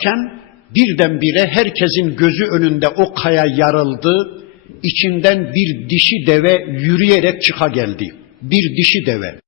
çıkarken birdenbire herkesin gözü önünde o kaya yarıldı. İçinden bir dişi deve yürüyerek çıka geldi. Bir dişi deve.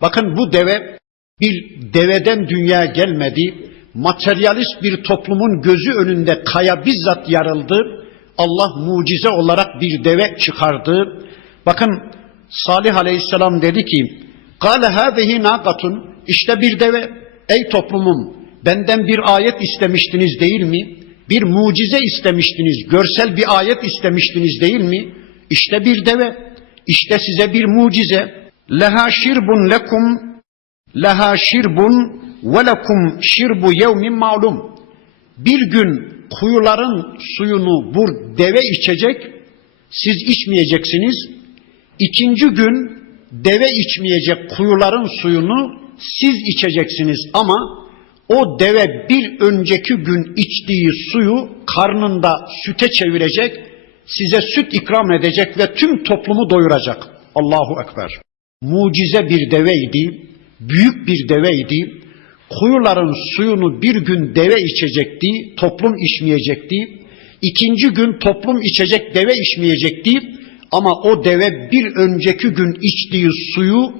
Bakın bu deve bir deveden dünyaya gelmedi. Materyalist bir toplumun gözü önünde kaya bizzat yarıldı. Allah mucize olarak bir deve çıkardı. Bakın Salih Aleyhisselam dedi ki: "Kâle hâzihi nâgatun." İşte bir deve. Ey toplumum, benden bir ayet istemiştiniz değil mi? Bir mucize istemiştiniz, görsel bir ayet istemiştiniz değil mi? İşte bir deve. İşte size bir mucize. Leha şirbun lekum leha şirbun ve lekum şirbu yevmin ma'lum. Bir gün kuyuların suyunu bu deve içecek, siz içmeyeceksiniz. İkinci gün deve içmeyecek kuyuların suyunu siz içeceksiniz ama o deve bir önceki gün içtiği suyu karnında süte çevirecek, size süt ikram edecek ve tüm toplumu doyuracak. Allahu Ekber. Mucize bir deveydi, büyük bir deveydi. Kuyuların suyunu bir gün deve içecekti, toplum içmeyecekti. İkinci gün toplum içecek, deve içmeyecekti. Ama o deve bir önceki gün içtiği suyu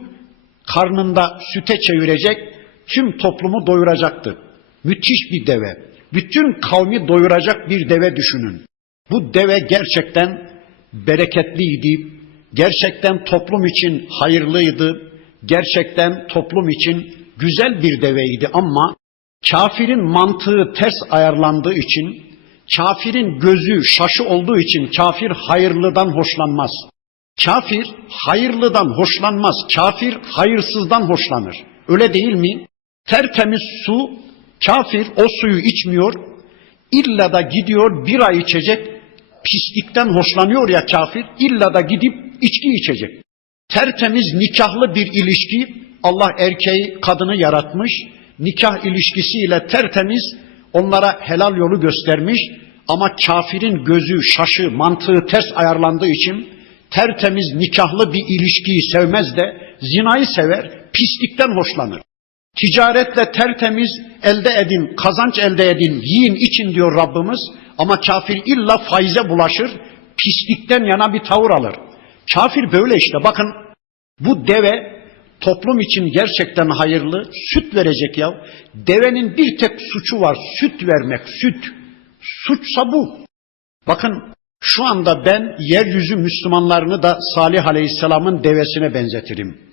karnında süte çevirecek, tüm toplumu doyuracaktı. Müthiş bir deve. Bütün kavmi doyuracak bir deve düşünün. Bu deve gerçekten bereketliydi. Gerçekten toplum için hayırlıydı. Gerçekten toplum için güzel bir deveydi ama kafirin mantığı ters ayarlandığı için, kafirin gözü şaşı olduğu için kafir hayırlıdan hoşlanmaz. Kafir hayırlıdan hoşlanmaz. Kafir hayırsızdan hoşlanır. Öyle değil mi? Tertemiz su, kafir o suyu içmiyor. İlla da gidiyor bir ay içecek. Pislikten hoşlanıyor ya kafir. İlla da gidip içki içecek. Tertemiz nikahlı bir ilişki. Allah erkeği kadını yaratmış. Nikah ilişkisiyle tertemiz onlara helal yolu göstermiş. Ama kafirin gözü, şaşı, mantığı ters ayarlandığı için tertemiz nikahlı bir ilişkiyi sevmez de zinayı sever, pislikten hoşlanır. Ticaretle tertemiz elde edin, kazanç elde edin, yiyin için diyor Rabbimiz. Ama kafir illa faize bulaşır, pislikten yana bir tavır alır. Kafir böyle işte bakın bu deve toplum için gerçekten hayırlı, süt verecek ya. Devenin bir tek suçu var, süt vermek, süt. Suçsa bu. Bakın şu anda ben yeryüzü Müslümanlarını da Salih Aleyhisselam'ın devesine benzetirim.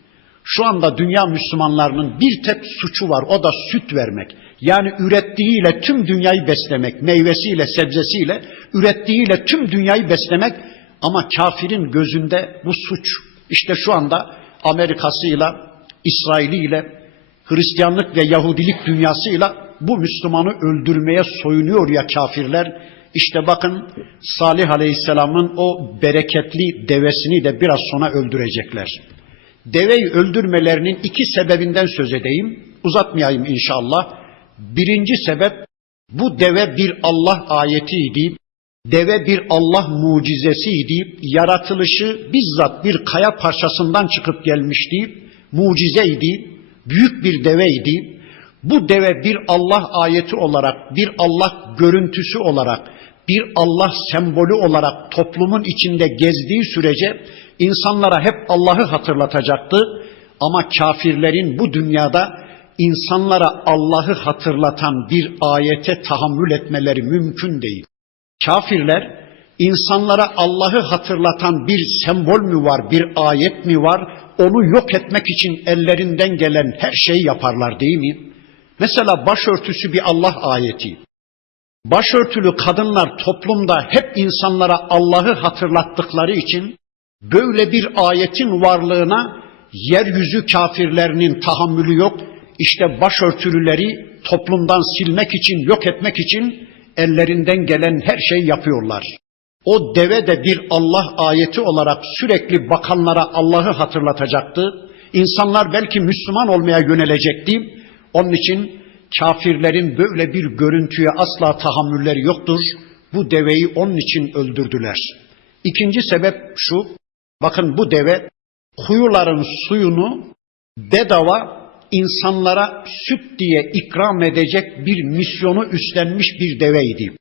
Şu anda dünya Müslümanlarının bir tek suçu var o da süt vermek. Yani ürettiğiyle tüm dünyayı beslemek, meyvesiyle, sebzesiyle, ürettiğiyle tüm dünyayı beslemek ama kafirin gözünde bu suç. İşte şu anda Amerikasıyla, İsrailiyle, Hristiyanlık ve Yahudilik dünyasıyla bu Müslümanı öldürmeye soyunuyor ya kafirler. İşte bakın Salih Aleyhisselam'ın o bereketli devesini de biraz sonra öldürecekler. Deveyi öldürmelerinin iki sebebinden söz edeyim. Uzatmayayım inşallah. Birinci sebep bu deve bir Allah ayetiydi. Deve bir Allah mucizesiydi. Yaratılışı bizzat bir kaya parçasından çıkıp gelmişti. Mucizeydi. Büyük bir deveydi. Bu deve bir Allah ayeti olarak, bir Allah görüntüsü olarak, bir Allah sembolü olarak toplumun içinde gezdiği sürece insanlara hep Allah'ı hatırlatacaktı. Ama kafirlerin bu dünyada insanlara Allah'ı hatırlatan bir ayete tahammül etmeleri mümkün değil. Kafirler insanlara Allah'ı hatırlatan bir sembol mü var, bir ayet mi var? Onu yok etmek için ellerinden gelen her şeyi yaparlar değil mi? Mesela başörtüsü bir Allah ayeti. Başörtülü kadınlar toplumda hep insanlara Allah'ı hatırlattıkları için böyle bir ayetin varlığına yeryüzü kafirlerinin tahammülü yok. İşte başörtülüleri toplumdan silmek için, yok etmek için ellerinden gelen her şeyi yapıyorlar. O deve de bir Allah ayeti olarak sürekli bakanlara Allah'ı hatırlatacaktı. İnsanlar belki Müslüman olmaya yönelecekti. Onun için kafirlerin böyle bir görüntüye asla tahammülleri yoktur. Bu deveyi onun için öldürdüler. İkinci sebep şu, bakın bu deve kuyuların suyunu bedava insanlara süt diye ikram edecek bir misyonu üstlenmiş bir deveydi.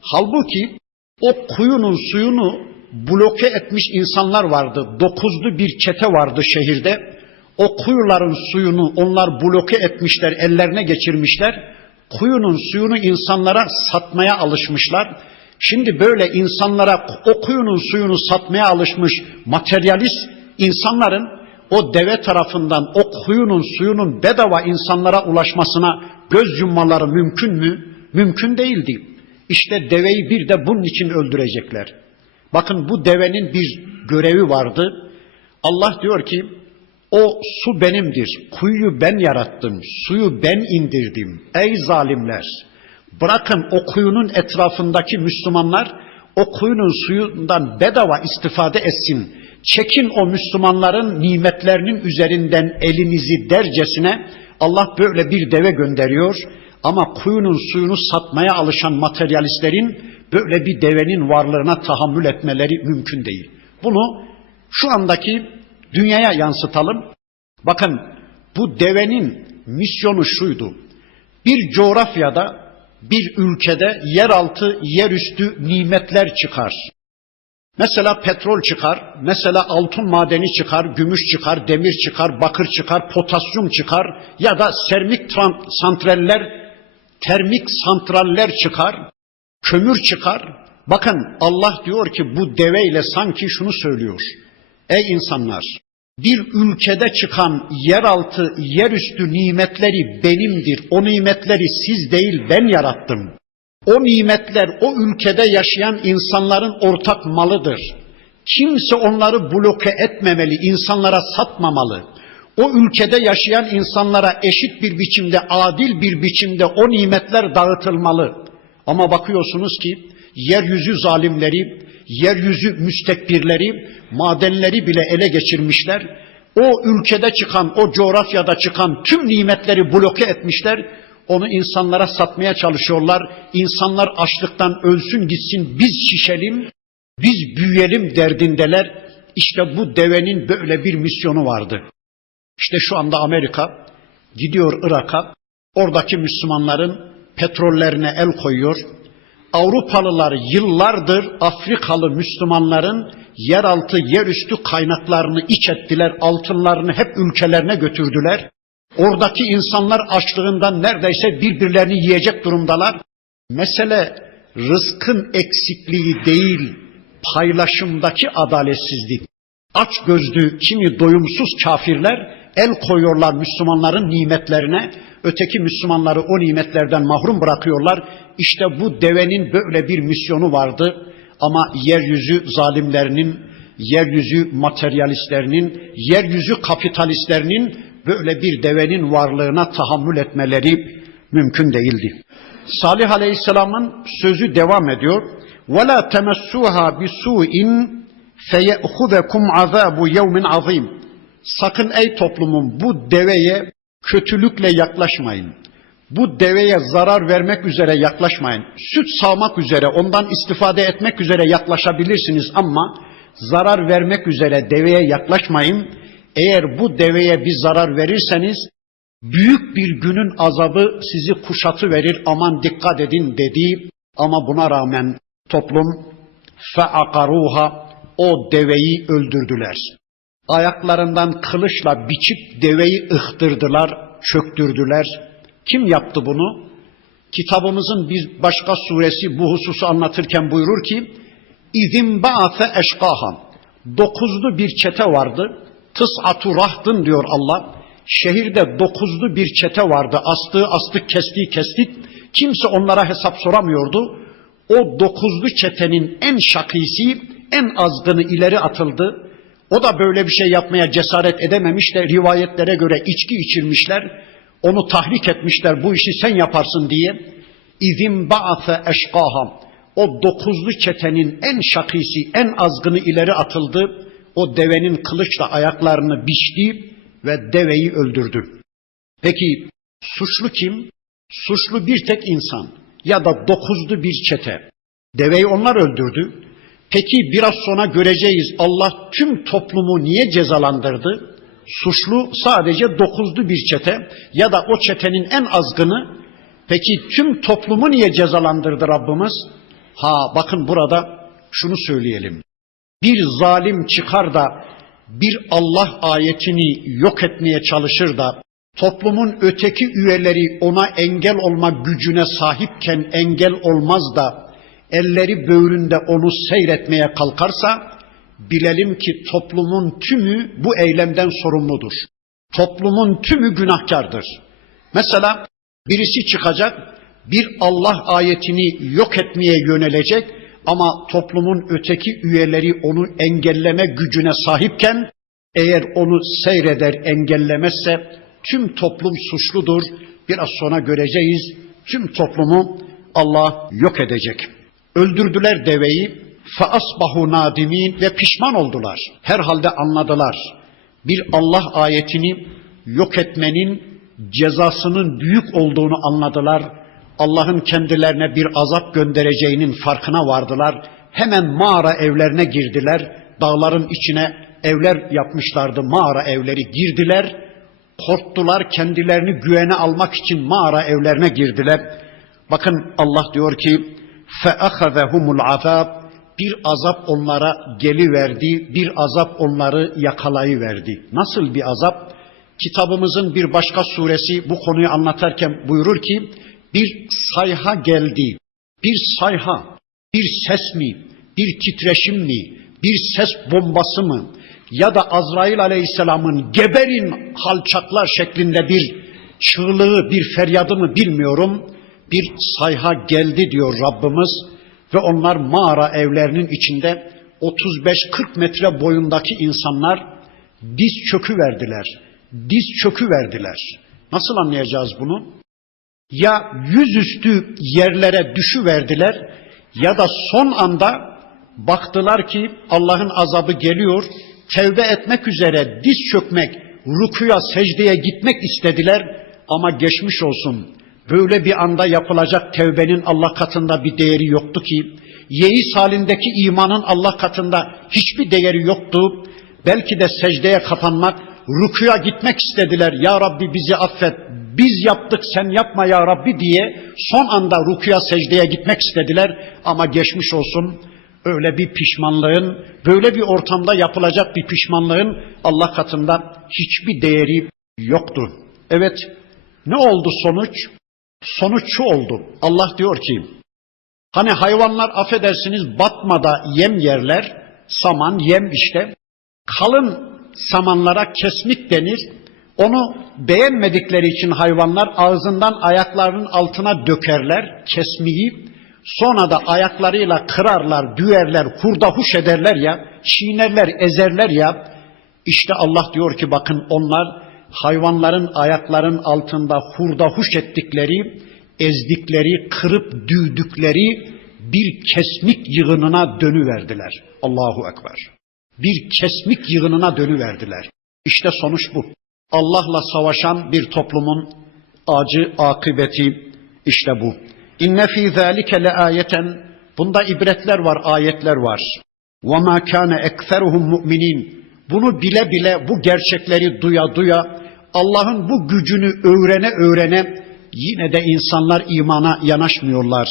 Halbuki o kuyunun suyunu bloke etmiş insanlar vardı. Dokuzlu bir çete vardı şehirde. O kuyuların suyunu onlar bloke etmişler, ellerine geçirmişler. Kuyunun suyunu insanlara satmaya alışmışlar. Şimdi böyle insanlara o kuyunun suyunu satmaya alışmış materyalist insanların o deve tarafından o kuyunun suyunun bedava insanlara ulaşmasına göz yummaları mümkün mü? Mümkün değildi. İşte deveyi bir de bunun için öldürecekler. Bakın bu devenin bir görevi vardı. Allah diyor ki o su benimdir. Kuyuyu ben yarattım. Suyu ben indirdim. Ey zalimler! Bırakın o kuyunun etrafındaki Müslümanlar o kuyunun suyundan bedava istifade etsin. Çekin o Müslümanların nimetlerinin üzerinden elinizi dercesine Allah böyle bir deve gönderiyor. Ama kuyunun suyunu satmaya alışan materyalistlerin böyle bir devenin varlığına tahammül etmeleri mümkün değil. Bunu şu andaki dünyaya yansıtalım. Bakın bu devenin misyonu şuydu. Bir coğrafyada, bir ülkede yeraltı, yerüstü nimetler çıkar. Mesela petrol çıkar, mesela altın madeni çıkar, gümüş çıkar, demir çıkar, bakır çıkar, potasyum çıkar ya da sermik santraller, termik santraller çıkar, kömür çıkar. Bakın Allah diyor ki bu deveyle sanki şunu söylüyor. Ey insanlar, bir ülkede çıkan yeraltı, yerüstü nimetleri benimdir. O nimetleri siz değil ben yarattım. O nimetler o ülkede yaşayan insanların ortak malıdır. Kimse onları bloke etmemeli, insanlara satmamalı. O ülkede yaşayan insanlara eşit bir biçimde, adil bir biçimde o nimetler dağıtılmalı. Ama bakıyorsunuz ki yeryüzü zalimleri, yeryüzü müstekbirleri madenleri bile ele geçirmişler. O ülkede çıkan, o coğrafyada çıkan tüm nimetleri bloke etmişler. Onu insanlara satmaya çalışıyorlar. İnsanlar açlıktan ölsün gitsin, biz şişelim, biz büyüyelim derdindeler. İşte bu devenin böyle bir misyonu vardı. İşte şu anda Amerika gidiyor Irak'a, oradaki Müslümanların petrollerine el koyuyor. Avrupalılar yıllardır Afrikalı Müslümanların yeraltı, yerüstü kaynaklarını iç ettiler, altınlarını hep ülkelerine götürdüler. Oradaki insanlar açlığından neredeyse birbirlerini yiyecek durumdalar. Mesele rızkın eksikliği değil, paylaşımdaki adaletsizlik. Aç gözlü kimi doyumsuz kafirler el koyuyorlar Müslümanların nimetlerine, öteki Müslümanları o nimetlerden mahrum bırakıyorlar. İşte bu devenin böyle bir misyonu vardı. Ama yeryüzü zalimlerinin, yeryüzü materyalistlerinin, yeryüzü kapitalistlerinin böyle bir devenin varlığına tahammül etmeleri mümkün değildi. Salih Aleyhisselam'ın sözü devam ediyor. وَلَا تَمَسُّوهَا بِسُوءٍ فَيَأْخُذَكُمْ عَذَابُ يَوْمٍ عَظِيمٍ Sakın ey toplumum bu deveye kötülükle yaklaşmayın. Bu deveye zarar vermek üzere yaklaşmayın. Süt sağmak üzere, ondan istifade etmek üzere yaklaşabilirsiniz ama zarar vermek üzere deveye yaklaşmayın. Eğer bu deveye bir zarar verirseniz büyük bir günün azabı sizi kuşatı verir. Aman dikkat edin dedi. Ama buna rağmen toplum feakaruha o deveyi öldürdüler. Ayaklarından kılıçla biçip deveyi ıhtırdılar, çöktürdüler. Kim yaptı bunu? Kitabımızın bir başka suresi bu hususu anlatırken buyurur ki İzin ba'afe eşkaha Dokuzlu bir çete vardı. Tıs'atu rahdın diyor Allah. Şehirde dokuzlu bir çete vardı. Astığı astık, kestiği kestik. Kimse onlara hesap soramıyordu. O dokuzlu çetenin en şakisi, en azgını ileri atıldı. O da böyle bir şey yapmaya cesaret edememiş de rivayetlere göre içki içirmişler. Onu tahrik etmişler bu işi sen yaparsın diye. İzin ba'afe eşkaha. O dokuzlu çetenin en şakisi, en azgını ileri atıldı. O devenin kılıçla ayaklarını biçti ve deveyi öldürdü. Peki suçlu kim? Suçlu bir tek insan ya da dokuzlu bir çete. Deveyi onlar öldürdü. Peki biraz sonra göreceğiz Allah tüm toplumu niye cezalandırdı? Suçlu sadece dokuzlu bir çete ya da o çetenin en azgını. Peki tüm toplumu niye cezalandırdı Rabbimiz? Ha bakın burada şunu söyleyelim. Bir zalim çıkar da bir Allah ayetini yok etmeye çalışır da toplumun öteki üyeleri ona engel olma gücüne sahipken engel olmaz da elleri böğründe onu seyretmeye kalkarsa bilelim ki toplumun tümü bu eylemden sorumludur. Toplumun tümü günahkardır. Mesela birisi çıkacak bir Allah ayetini yok etmeye yönelecek ama toplumun öteki üyeleri onu engelleme gücüne sahipken eğer onu seyreder engellemezse tüm toplum suçludur. Biraz sonra göreceğiz tüm toplumu Allah yok edecek. Öldürdüler deveyi faasbahu nadimin ve pişman oldular. Herhalde anladılar. Bir Allah ayetini yok etmenin cezasının büyük olduğunu anladılar. Allah'ın kendilerine bir azap göndereceğinin farkına vardılar. Hemen mağara evlerine girdiler. Dağların içine evler yapmışlardı. Mağara evleri girdiler. Korktular kendilerini güvene almak için mağara evlerine girdiler. Bakın Allah diyor ki فَأَخَذَهُمُ الْعَذَابِ bir azap onlara geliverdi, bir azap onları yakalayıverdi. Nasıl bir azap? Kitabımızın bir başka suresi bu konuyu anlatarken buyurur ki, bir sayha geldi, bir sayha, bir ses mi, bir titreşim mi, bir ses bombası mı ya da Azrail aleyhisselamın geberin halçaklar şeklinde bir çığlığı, bir feryadı mı bilmiyorum. Bir sayha geldi diyor Rabbimiz ve onlar mağara evlerinin içinde 35-40 metre boyundaki insanlar diz çökü verdiler. Diz çökü verdiler. Nasıl anlayacağız bunu? Ya yüzüstü yerlere düşü verdiler ya da son anda baktılar ki Allah'ın azabı geliyor. Tevbe etmek üzere diz çökmek, rukuya, secdeye gitmek istediler ama geçmiş olsun Böyle bir anda yapılacak tevbenin Allah katında bir değeri yoktu ki, yeis halindeki imanın Allah katında hiçbir değeri yoktu. Belki de secdeye kapanmak, rükuya gitmek istediler. Ya Rabbi bizi affet, biz yaptık sen yapma ya Rabbi diye son anda rükuya secdeye gitmek istediler. Ama geçmiş olsun öyle bir pişmanlığın, böyle bir ortamda yapılacak bir pişmanlığın Allah katında hiçbir değeri yoktu. Evet, ne oldu sonuç? Sonuç şu oldu. Allah diyor ki, hani hayvanlar affedersiniz batmada yem yerler, saman, yem işte. Kalın samanlara kesmik denir. Onu beğenmedikleri için hayvanlar ağzından ayaklarının altına dökerler kesmiyi. Sonra da ayaklarıyla kırarlar, düğerler, hurdahuş ederler ya, çiğnerler, ezerler ya. İşte Allah diyor ki bakın onlar hayvanların ayakların altında hurdahuş ettikleri, ezdikleri, kırıp düğdükleri bir kesmik yığınına dönüverdiler. Allahu Ekber. Bir kesmik yığınına dönüverdiler. İşte sonuç bu. Allah'la savaşan bir toplumun acı akıbeti işte bu. İnne fî zâlike le ayeten Bunda ibretler var, ayetler var. وَمَا كَانَ اَكْثَرُهُمْ مُؤْمِنِينَ bunu bile bile bu gerçekleri duya duya Allah'ın bu gücünü öğrene öğrene yine de insanlar imana yanaşmıyorlar.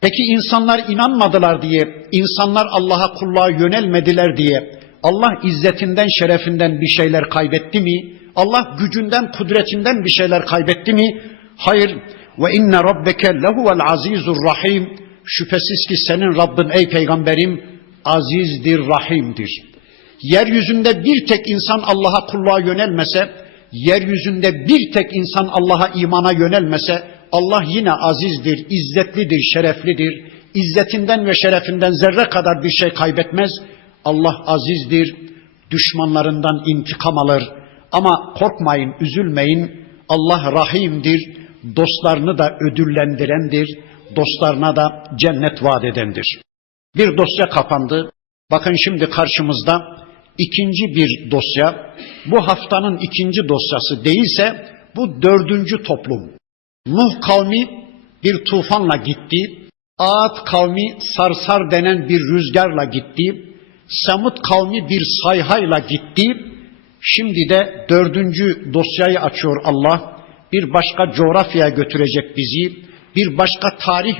Peki insanlar inanmadılar diye, insanlar Allah'a kulluğa yönelmediler diye Allah izzetinden, şerefinden bir şeyler kaybetti mi? Allah gücünden, kudretinden bir şeyler kaybetti mi? Hayır. Ve inne rabbeke lehuvel azizur rahim. Şüphesiz ki senin Rabbin ey peygamberim azizdir, rahimdir. Yeryüzünde bir tek insan Allah'a kulluğa yönelmese, yeryüzünde bir tek insan Allah'a imana yönelmese Allah yine azizdir, izzetlidir, şereflidir. İzzetinden ve şerefinden zerre kadar bir şey kaybetmez. Allah azizdir, düşmanlarından intikam alır. Ama korkmayın, üzülmeyin. Allah rahimdir, dostlarını da ödüllendirendir, dostlarına da cennet vaat edendir. Bir dosya kapandı. Bakın şimdi karşımızda ikinci bir dosya, bu haftanın ikinci dosyası değilse bu dördüncü toplum. Nuh kavmi bir tufanla gitti, Ağat kavmi sarsar denen bir rüzgarla gitti, Samut kavmi bir sayhayla gitti, Şimdi de dördüncü dosyayı açıyor Allah. Bir başka coğrafyaya götürecek bizi. Bir başka tarih